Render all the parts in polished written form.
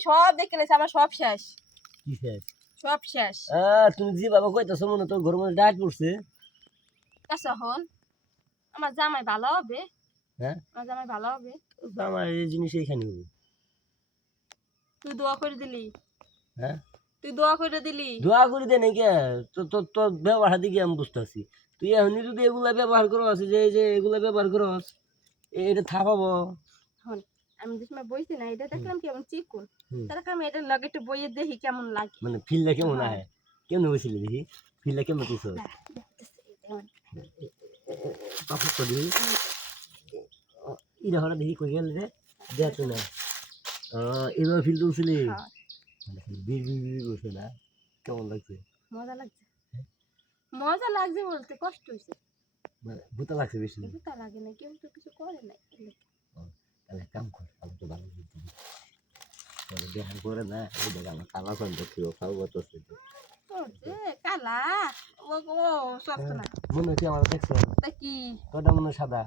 সব দেখে লেছে আমার সব শেষ কি শেষ সব শেষ তুমি যে বাবা কইতাছো মনে তোর ঘর মধ্যে ডাক পড়ছে আচ্ছা হন আমার জামাই ভালো হবে হ্যাঁ আমার জামাই ভালো হবে আমার এই জিনিস এইখানে হবে তুই দোয়া করে দিলি হ্যাঁ তুই দোয়া করে দিলি দোয়া করে দে নাকি তো তোর ব্যবহার দিকে আমি বুঝতেছি তুই এখনই যদি এগুলা ব্যবহার করো আছে যে যে এগুলা ব্যবহার করো এটা থাপাবো হন আমি যে সময় বইছি না এটা দেখলাম কেমন চিকুন হুম। তার আমি এটা লগে একটু বইয়ে দেখি কেমন লাগে মানে ফিলটা কেমন হ্যাঁ। আহে কেমন হয়েছিল দেখি ফিলটা কেমন কিছু পাপড় তো দিই ইরা হরা দেখি কই গেল রে দেখতো না এবার ফিল তুলছিলি হ্যাঁ। বীর বীর বীর করছে না কেমন লাগছে মজা লাগছে মজা লাগছে বলতে কষ্ট হয়েছে মানে ভূতা লাগছে বেশি তা লাগে না কেউ তো কিছু করে নাই তাহলে কাম কর আমি তো ভালো বুঝছি পরে দেখার পরে না এই দেখ আমার কালা সন্ধ্যা কেউ খাবো বলতেছে তোর যে কালা ও সব তো না মনে হচ্ছে আমার দেখছো তা কি তোটা মনে হয় সাদা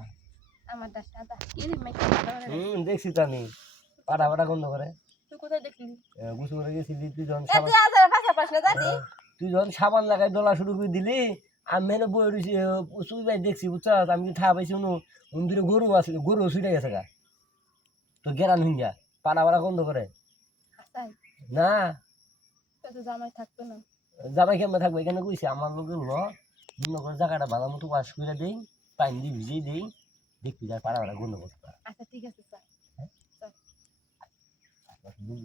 আমারটা সাদা কি রে মাইকে দেখছি তো আমি পাড়া পাড়া গন্ধ করে তুই কোথায় দেখলি গুছু করে গেছিলি তুই যখন এ তুই আজ পাশা পাশ না জানি তুই যখন সাবান লাগাই ডলা শুরু করে দিলি আমি মেনে বই রয়েছি চুই ভাই দেখছি বুঝছ আমি কি ঠা পাইছি মন্দিরে গরু আছে গরু ছুটে গেছে গা তো গেরান হিঙ্গা পাড়া পাড়া গন্ধ করে হাসাই না তো জামাই থাকতো না জামাই কেমন থাকবে এখানে কইছে আমার লোক মনে করে জায়গাটা ভালো মতো ওয়াশ করে দেই পানি দিয়ে ভিজিয়ে দেই দেখবি যার পাড়া পাড়া গন্ধ করতে পারে আচ্ছা ঠিক আছে স্যার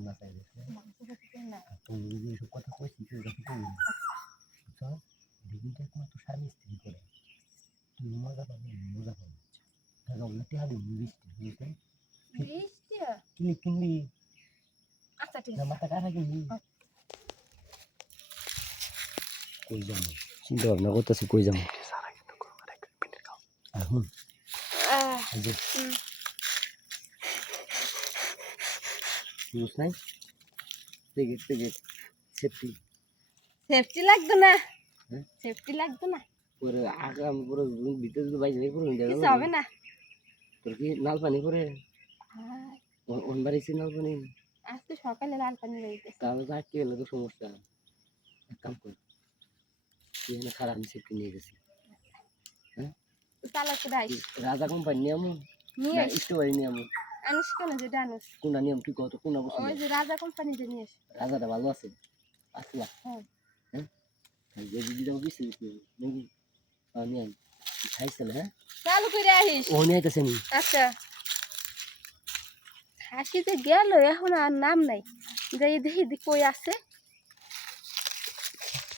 না চাইলে না তুমি যদি এসব কথা কইছি তুই কথা কইবি না বুঝছো দিদিটা একমাত্র স্বামী স্ত্রী করে তুই মজা পাবি টাকা বলে টেহা দিবি বৃষ্টি বুঝতে বৃষ্টি কিনলি কিনলি আচ্ছা ঠিক না আছে মাথা কাটা কিনলি কই যাবো চিন্তা ভাবনা করতেছি কই যাবো হুম এই যে বুঝছ নাই টিকিট সেফটি সেফটি লাগতো না সেফটি লাগতো না পরে আগাম পুরো ভিতরে যদি বাইরে পুরো কিছু হবে না তোর কি লাল পানি করে অন বাড়িছে লাল পানি আজকে সকালে লাল পানি রয়েছে তাহলে তো আটকে গেলে তো সমস্যা এক কাম কর তুই এখানে খারাপ আমি সেফটি নিয়ে গেছি হ্যাঁ তালা কি ভাই রাজা কোম্পানি নিয়ে আমো নিয়ে একটু বাড়ি নিয়ে আমো আনিস কেন যেটা আনিস কোনটা নিয়ম তুই কত কোন অবস্থা ওই যে রাজা কোম্পানি যে নিয়ে রাজাটা ভালো আছে আসলা হ্যাঁ হ্যাঁ যে দিদিটা অফিস নাকি আমি আই খাইছিল হ্যাঁ চালু করে আহিস ও নিয়ে আইতেছে নি আচ্ছা হাসিতে গেল এখন আর নাম নাই যাই দেখি কই আছে